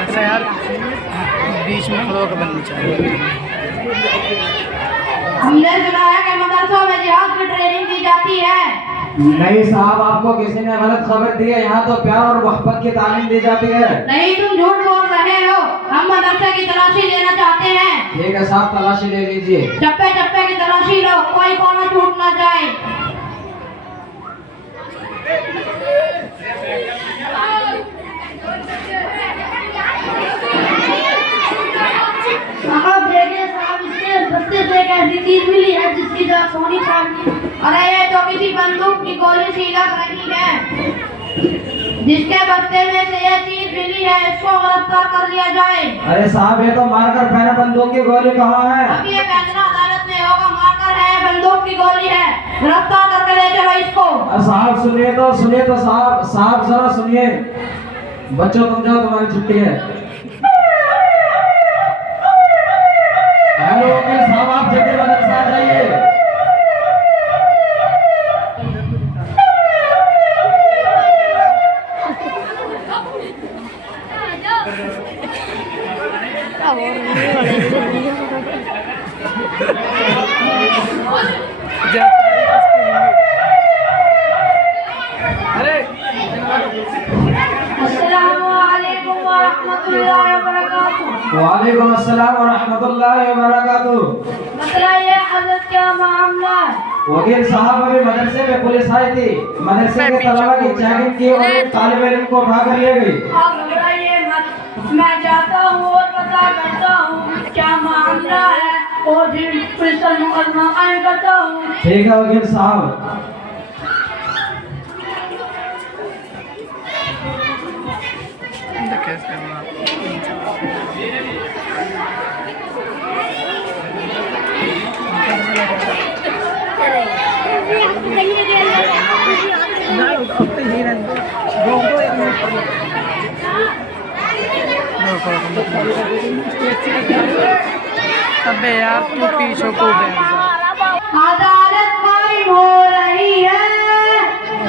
ऐसा यार बीच में खड़ो होकर बननी चाहिए। हमने सुना है कि मदरसों में जिहाद की ट्रेनिंग दी जाती है। नहीं साहब, आपको किसी ने गलत खबर दी है। यहाँ तो प्यार और मोहब्बत की तालीम दी जाती है। नहीं, तुम झूठ बोल रहे हो। हम मदरसे की तलाशी लेना चाहते हैं। ठीक है साहब, तलाशी ले लीजिए। चप्पे चप्पे की तलाशी लो, कोई कोना छूट ना जाए। साहब देखिए साहब, इसके बस्ते से एक ऐसी चीज मिली है जिसकी जगह सोनी चाहिए। अरे ये तो किसी बंदूक की गोली सी लग रही है। जिसके बस्ते में से ये चीज मिली है, इसको गिरफ्तार कर लिया जाए। अरे साहब, ये तो मारकर पहना बंदूक की गोली कहाँ है? अब ये फैसला अदालत में होगा। मारकर है, बंदूक की गोली है, गिरफ्तार करके ले चलो इसको। साहब सुनिए तो साहब जरा सुनिए। बच्चों तुम जाओ, तुम्हारी छुट्टी है। हेलो वकील साहब, आप जल्दी मदरसा आ जाइए। वालेकुम अस्सलाम व रहमतुल्लाहि व बरकातुहू। बताइए हजरत, क्या मामला है? वकील साहब, अभी मदरसे में पुलिस आई थी। मदरसे के तलबा की चेकिंग की और एक तालिब इल्म को उठा कर ले गई। आप घबराइए मत, मैं जाता हूँ और पता करता हूँ क्या मामला है और फिर पुलिस का मुकदमा कायम करता हूँ। ठीक है वकील साहब। अबे यार तू पीछे को बैठ जा। अदालत कायम हो रही है।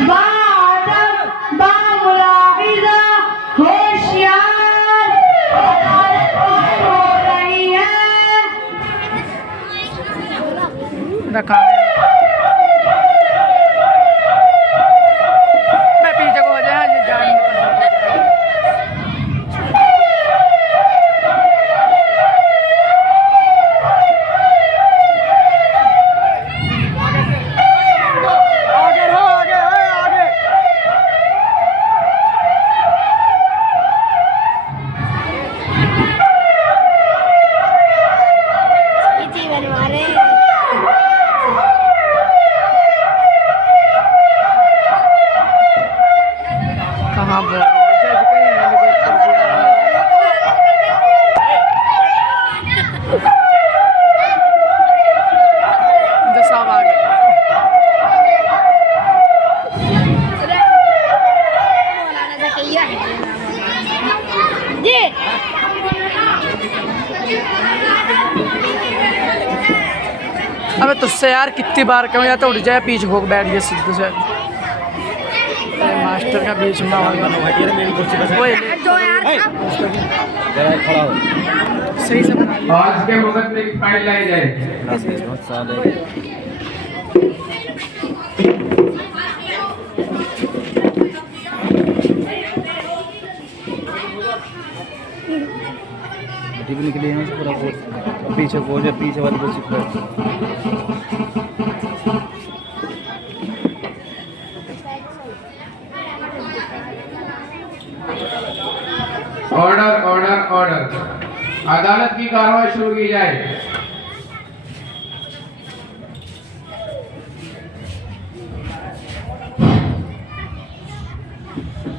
बाअदब बामुलाहिजा होशियार, अदालत कायम हो रही है। रखा मैं पीछे को हो जाए ये जान। कहाँ बोल साहब आ गए। अबे तुझसे यार कितनी बार कहूँ, या तो उठ जाए पीछे होकर बैठ गया सीधे से। मास्टर का बीच में आ गया। सही से बना। आज के मुकदमे की फाइल लाई जाए। निकली है पूरा पीछे पीछे वाले को ऑर्डर ऑर्डर ऑर्डर। अदालत की कार्रवाई शुरू की जाए।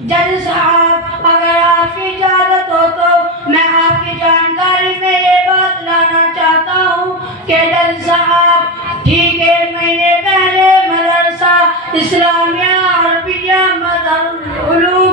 जज साहब, अगर आपकी इजाजत हो तो मैं आपकी जानकारी में ये बात लाना चाहता हूँ कि जज साहब, ठीक 1 महीने पहले Madrasa Islamia Arabia Madarul Uloom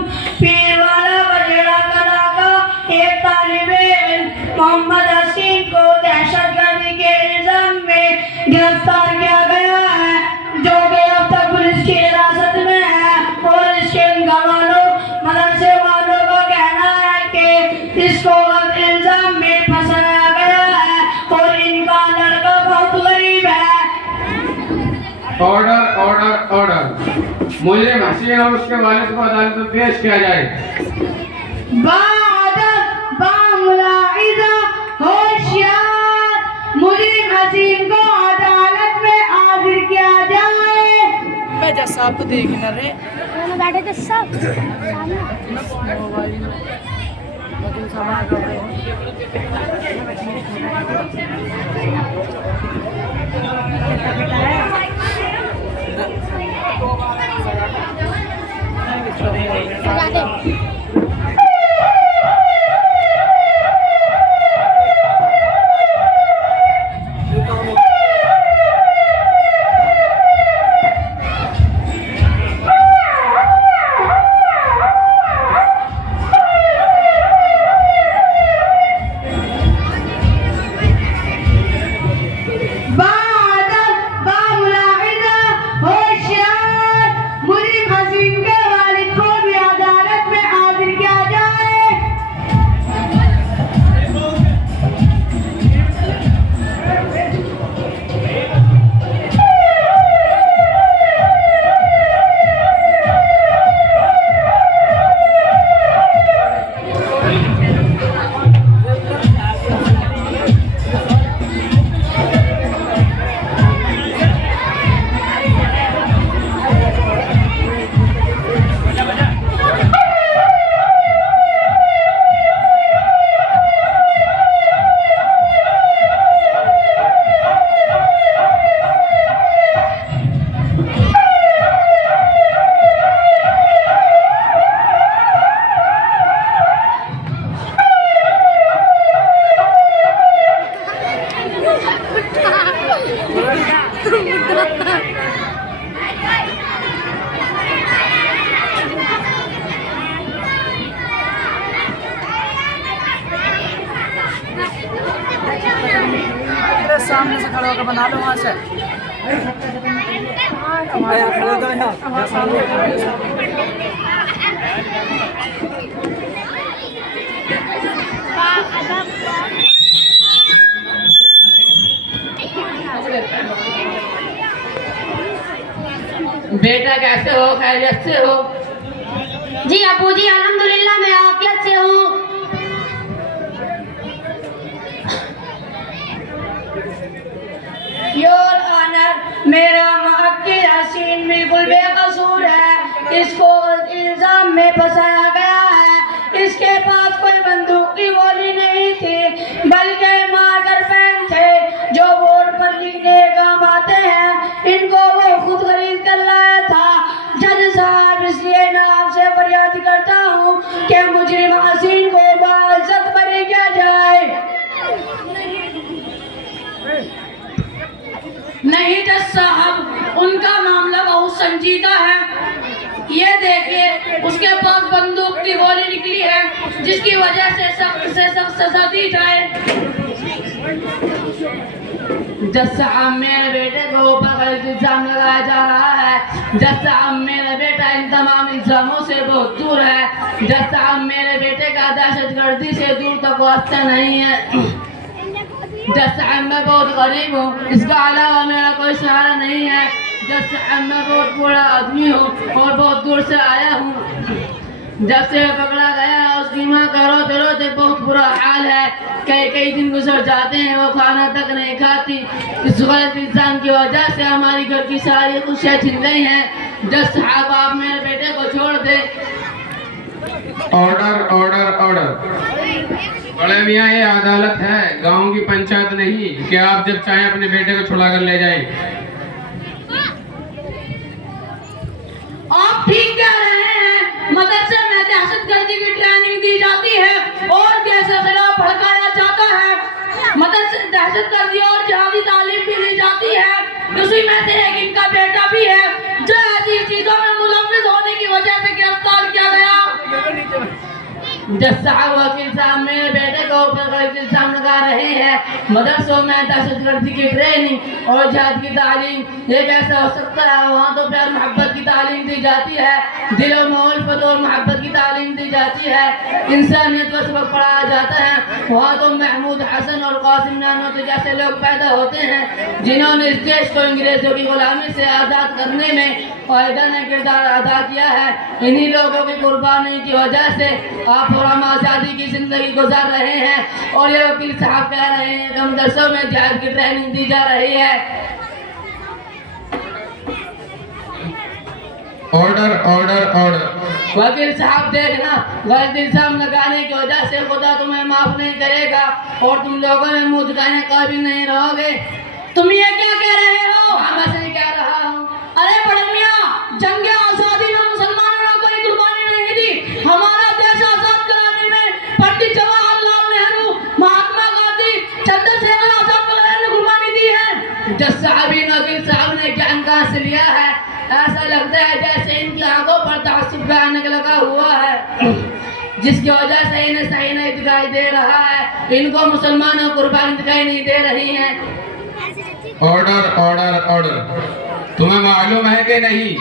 order order order. मुजरिम हसीन और उसके वालिद को अदालत में पेश किया जाए। बादब बामुलाइजा होशियार, मुजरिम हसीन को अदालत में हाजिर किया जाए। मैं जैसा आप तो देख ना रहे दोनों बैठे थे सब सामने। मोबाइल में लेकिन सामान कर रहे हैं। बादब बामुलाइजा होशियार, मुजरिम हसीन के वालिद को भी अदालत में हाजिर किया जाए। सामने से खड़ा होकर बना लो वहाँ से। बेटा कैसे हो, खैरियत से हो? जी अबू जी अल्हम्दुलिल्लाह मैं आफियत से हूँ। योर ऑनर, मेरा मुअक्किल हसीन बिल्कुल बेकसूर है। इसको इल्जाम में फंसाया गया है। इसके पास कोई बंदूक की गोली नहीं थी, बल्कि मार्कर पेन थे जो बोर्ड पर लिखने काम आते हैं। इनको वो खुद खरीद कर लाया था। जज साहब, इसलिए मैं आपसे फरियाद करता हूँ कि मुजरिम हसीन को बाइज्जत बरी किया जाए। नहीं जज साहब, उनका मामला बहुत संजीदा है। ये देखिए, उसके पास बंदूक की गोली निकली है, जिसकी वजह से सख्त सजा दी जाए। जज साहब, मेरे बेटे को ऊपर गलत इल्जाम लगाया जा रहा है। जज साहब, मेरा बेटा इन तमाम इल्जामों से बहुत दूर है। जज साहब, मेरे बेटे का दहशतगर्दी से दूर तक वास्ता नहीं है। जज साहब, मैं बहुत गरीब हूँ, इसके अलावा मेरा कोई सहारा नहीं है। जज साहब, मैं बहुत बड़ा आदमी हूँ और बहुत दूर से आया हूँ। जब से पकड़ा गया, उसकी माँ का रोते रोते बहुत बुरा हाल है। कई दिन गुजर जाते हैं, वो खाना तक नहीं खाती। इस गलत इंसान की वजह से हमारी घर की सारी खुशियाँ छिन गई हैं। जज साहब, आप मेरे बेटे को छोड़ दे। Order order order. बड़े मियाँ, ये अदालत है, गांव की पंचायत नहीं कि आप जब चाहें अपने बेटे को छुड़ा कर ले जाएं। आप ठीक कह रहे हैं। मदरसे में दहशतगर्दी की ट्रेनिंग दी जाती है और देश के खिलाफ भड़काया जाता है। मदरसे दहशतगर्दी और जिहादी तालीम भी दी जाती है। उसी में से एक इनका बेटा भी है जो ऐसी चीजों में मुलव्विस होने की वजह से गिरफ्तार किया गया। जज साहब, वकील साहब, मेरे बेटे को ऊपर गलत इल्जाम लगा रहे हैं। मदरसों में दहशतगर्दी की ट्रेनिंग और जिहाद की तालीम, ये कैसे हो सकता है? वहाँ तो प्यार मोहब्बत की तालीम दी जाती है, दिल और मोहब्बत और मोहब्बत की तालीम तालीम दी जाती है, इंसानियत का सबक पढ़ाया जाता है, वहाँ तो महमूद हसन और कासिम नानोती जैसे लोग पैदा होते हैं जिन्होंने इस देश को अंग्रेजों की गुलामी से आज़ाद करने में कायदाना किरदार अदा किया है। इन्हीं लोगों की कुर्बानी की वजह से आप और हम आज़ादी की ज़िंदगी गुजार रहे हैं। और ये वकील साहब कह रहे हैं कि मदरसों में जिहाद की ट्रेनिंग दी जा रही है। Order order order. वकील साहब देखना, गलत इल्जाम लगाने की वजह से खुदा तुम्हें माफ नहीं करेगा और तुम लोगों में मुंह दिखाने का भी नहीं रहोगे। तुम ये क्या कह रहे हो? मैं सही कह रहा हूँ। अरे बड़े मियां, जंग आजादी में मुसलमानों ने कोई कुर्बानी नहीं दी। हमारा देश आजाद कराने में पंडित जवाहरलाल नेहरू, महात्मा गांधी, चंद्रशेखर आजाद वगैरह ने कुर्बानी दी है। जज साहबीन वकील साहब ने ज्ञान कहाँ से लिया है? ऐसा लगता है जैसे इनकी आंखों पर तासुब का ऐनक लगा हुआ है, जिसकी वजह से इन्हें सही नहीं दिखाई दे रहा है। इनको मुसलमानों कुर्बानी दिखाई नहीं दे रही है। Order order order. तुम्हें मालूम है कि नहीं,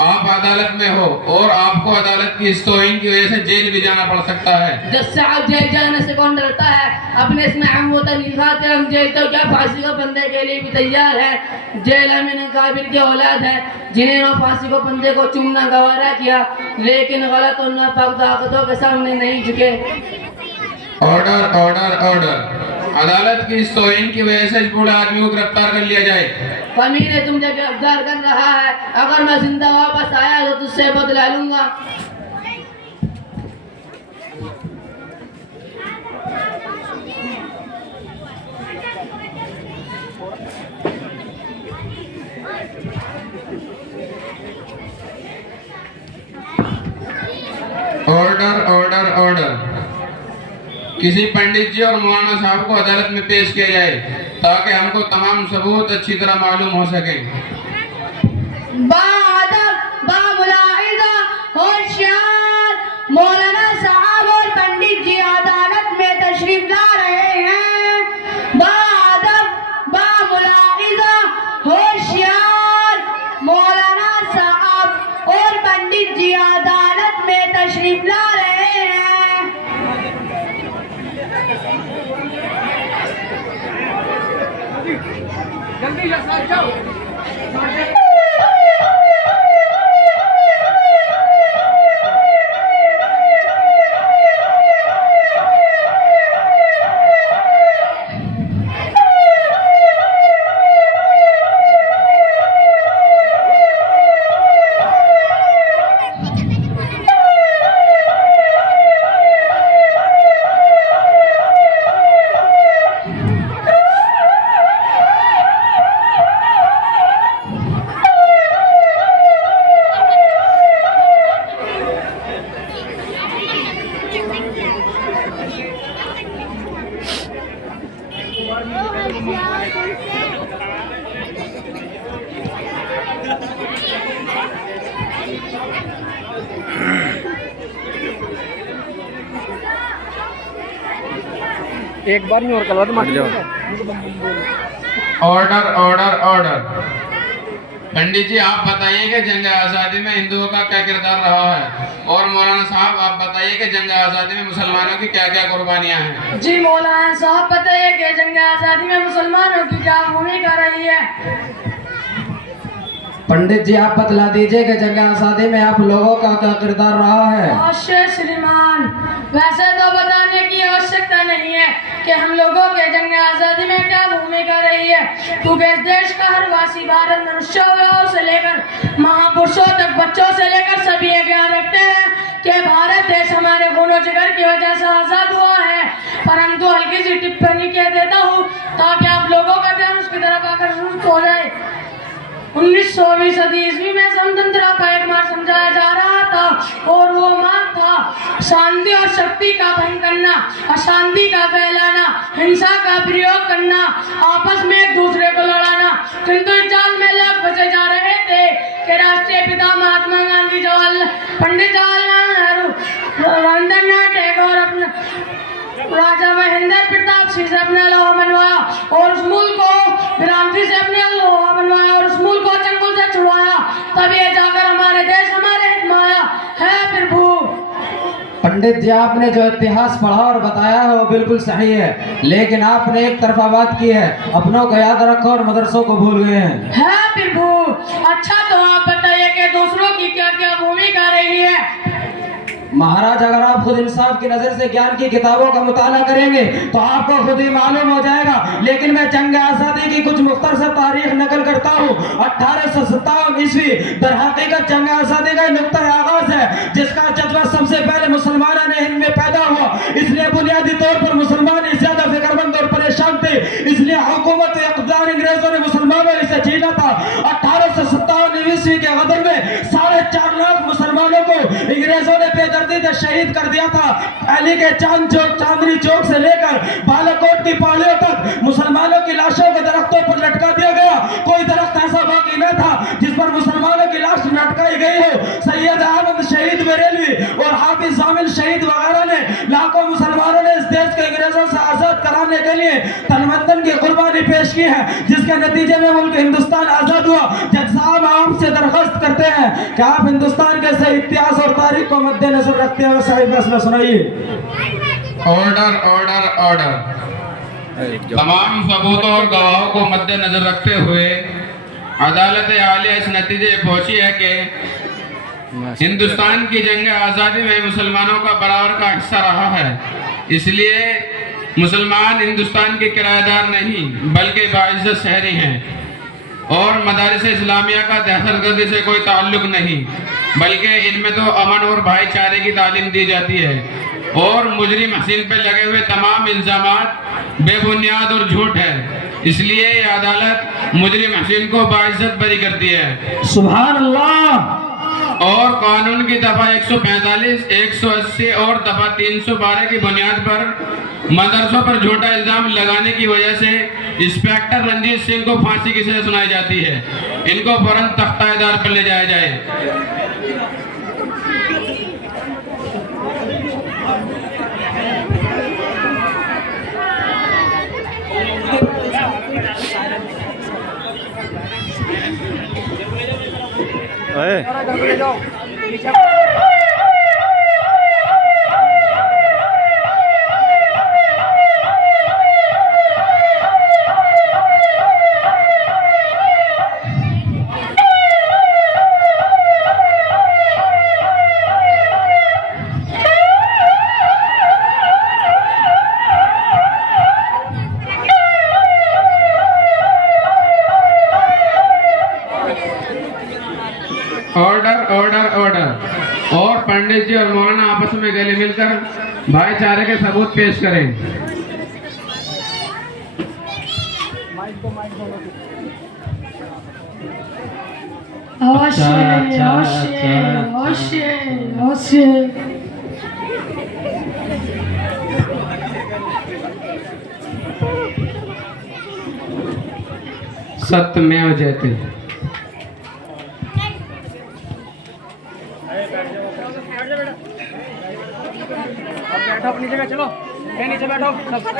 आप अदालत में हो और आपको अदालत की इस तौहीन की वजह से जेल भी जाना पड़ सकता है। जज साहब, जेल जाने से कौन डरता है? अपने इसमें हम वो तो नहीं खाते, हम जेल तो क्या फांसी को बंदे के लिए भी तैयार है। जेल अमीन काबिल की औलाद है जिन्हें फांसी को बंदे को चूमना गवारा किया, लेकिन गलत और नापाक ताकतों के सामने नहीं झुके। Order order order. अदालत की इस तौहीन की वजह से इस बूढ़े आदमी को गिरफ्तार कर लिया जाए। कमीने तुझे गिरफ्तार कर रहा है, अगर मैं जिंदा वापस आया तो तुझसे बदला लूंगा। Order order order. किसी पंडित जी और मौलाना साहब को अदालत में पेश किया जाए ताकि हमको तमाम सबूत अच्छी तरह मालूम हो सके। बाअदब, बामुलाहिजा, होशियार मौलाना साहब और पंडित जी अदालत में तशरीफ ला रहे हैं। बाअदब, बामुलाहिजा, होशियार मौलाना साहब और पंडित जी अदालत में तशरीफ ला रहे हैं। जल्दी जाओ। एक बार नहीं और कल बाद जाओ। Order order order. Pandit ji, आप बताइए कि जंग आज़ादी में हिंदुओं का क्या किरदार रहा है, और मौलाना साहब आप बताइए कि जंग आज़ादी में मुसलमानों की क्या क्या कुर्बानियां हैं। जी मौलाना साहब, बताइए कि जंग आजादी में मुसलमानों की क्या भूमिका रही है? पंडित जी, आप बतला दीजिए कि जंग आजादी में आप लोगों का क्या किरदार रहा है। अवश्य श्रीमान, वैसे तो बताने की आवश्यकता नहीं है कि हम लोगों के जंग आजादी में क्या भूमिका रही है, क्योंकि इस देश का हर वासी भारत मनुष्यों से लेकर महापुरुषों तक, बच्चों से लेकर सभी ये ज्ञान रखते हैं कि भारत देश हमारे खूनो जिगर की वजह से आजाद हुआ है। परंतु हल्की सी टिप्पणी कह देता हूँ ताकि आप लोगों का ध्यान उसकी तरफ आकर्षित हो जाए। 19वीं सदी ईस्वी में स्वतंत्रता का एक मार्ग समझाया जा रहा था और वो मार्ग था शांति और शक्ति का भंग करना, अशांति का फैलाना, हिंसा का प्रयोग करना, आपस में एक दूसरे को लड़ाना। किंतु इस जाल में लोग फंसे जा रहे थे कि राष्ट्रीय पिता महात्मा गांधी, पंडित जवाहरलाल नेहरू, रविंद्रनाथ टैगोर, अपना राजा महेंद्र प्रताप सिंह से अपना लोहा बनवाया और उस मुल्क को भ्रांति से अपने लोहा बनवाया और उस मुल्क को चंगुल से छुड़वाया, तब ये जाकर हमारे देश हमारे हित में आया है प्रभु। पंडित जी, आपने जो इतिहास पढ़ा और बताया है वो बिल्कुल सही है, लेकिन आपने एक तरफा बात की है, अपनों को याद रखो और मदरसों को भूल गए हैं। है प्रभु। अच्छा तो आप बताइए कि दूसरों की क्या क्या भूमिका रही है। महाराज, अगर आप खुद इंसाफ की नजर से ज्ञान की किताबों का मुताला करेंगे तो आपको खुद ही मालूम हो जाएगा, लेकिन मैं जंग आजादी की कुछ मुख्तसर तारीख नकल करता हूँ। 1857 ईस्वी दर हकीकत जंग आजादी का नुक्ता आगाज है, जिसका जज्बा सबसे पहले मुसलमानों ने हिंद में पैदा हुआ। इसलिए बुनियादी तौर पर मुसलमान ज्यादा फिक्रमंद और परेशान थे, इसलिए हुकूमत इक़्तिदार अंग्रेजों ने मुसलमानों इसे छीना था। 1857 ईस्वी के गदर में 4.5 लाख मुसलमानों को अंग्रेजों ने बेदर्दी से शहीद कर दिया था। पहले के चांदनी चौक से लेकर बालाकोट की पहाड़ियों तक मुसलमानों की लाशों को दरख्तों पर लटका दिया गया। कोई दरख्त ऐसा बाकी न था जिस पर मुसलमानों की लाश लटकाई गई हो। सैयद अहमद शहीद बरेलवी और हाफिज जामिल शहीद वगैरह ने लाखों मुसलमानों ने इस देश को अंग्रेजों से आजाद कराने के लिए तनमंदन की कुर्बानी पेश की है, जिसके नतीजे में मुल्क हिंदुस्तान आजाद हुआ। जज साहब, आपसे दरख्वास्त करते हैं कि आप हिंदुस्तान के सही इतिहास और तारीख को मद्देनजर रखते हुए सही फैसला सुनाइए। Order order order. तमाम सबूतों और गवाहों को मद्देनजर रखते हुए अदालत आलिया इस नतीजे पहुंची है कि हिंदुस्तान की जंग आज़ादी में मुसलमानों का बराबर का हिस्सा रहा है। इसलिए मुसलमान हिंदुस्तान के किराएदार नहीं बल्कि बाइज़्ज़त शहरी हैं, और मदारिस इस्लामिया का दहशतगर्दी से कोई ताल्लुक नहीं, बल्कि इनमें तो अमन और भाईचारे की तालीम दी जाती है। और मुजरिम हसीन पे लगे हुए तमाम इल्जामात बेबुनियाद और झूठ है। इसलिए ये अदालत मुजरिम हसीन को बाइज़्ज़त बरी करती है। सुभान अल्लाह। और कानून की दफा 145, 180 और दफा 312 की बुनियाद पर मदरसों पर झूठा इल्जाम लगाने की वजह से इंस्पेक्टर रंजीत सिंह को फांसी की सजा सुनाई जाती है। इनको फौरन तख्ताएदार पर ले जाया जाए। Order order order. और पंडित जी और मौलाना आपस में गले मिलकर भाईचारे के सबूत पेश करें। अवश्य अवश्य अवश्य अवश्य। सत्यमेव जयते। बैठो अपनी जगह, चलो नीचे बैठो सब।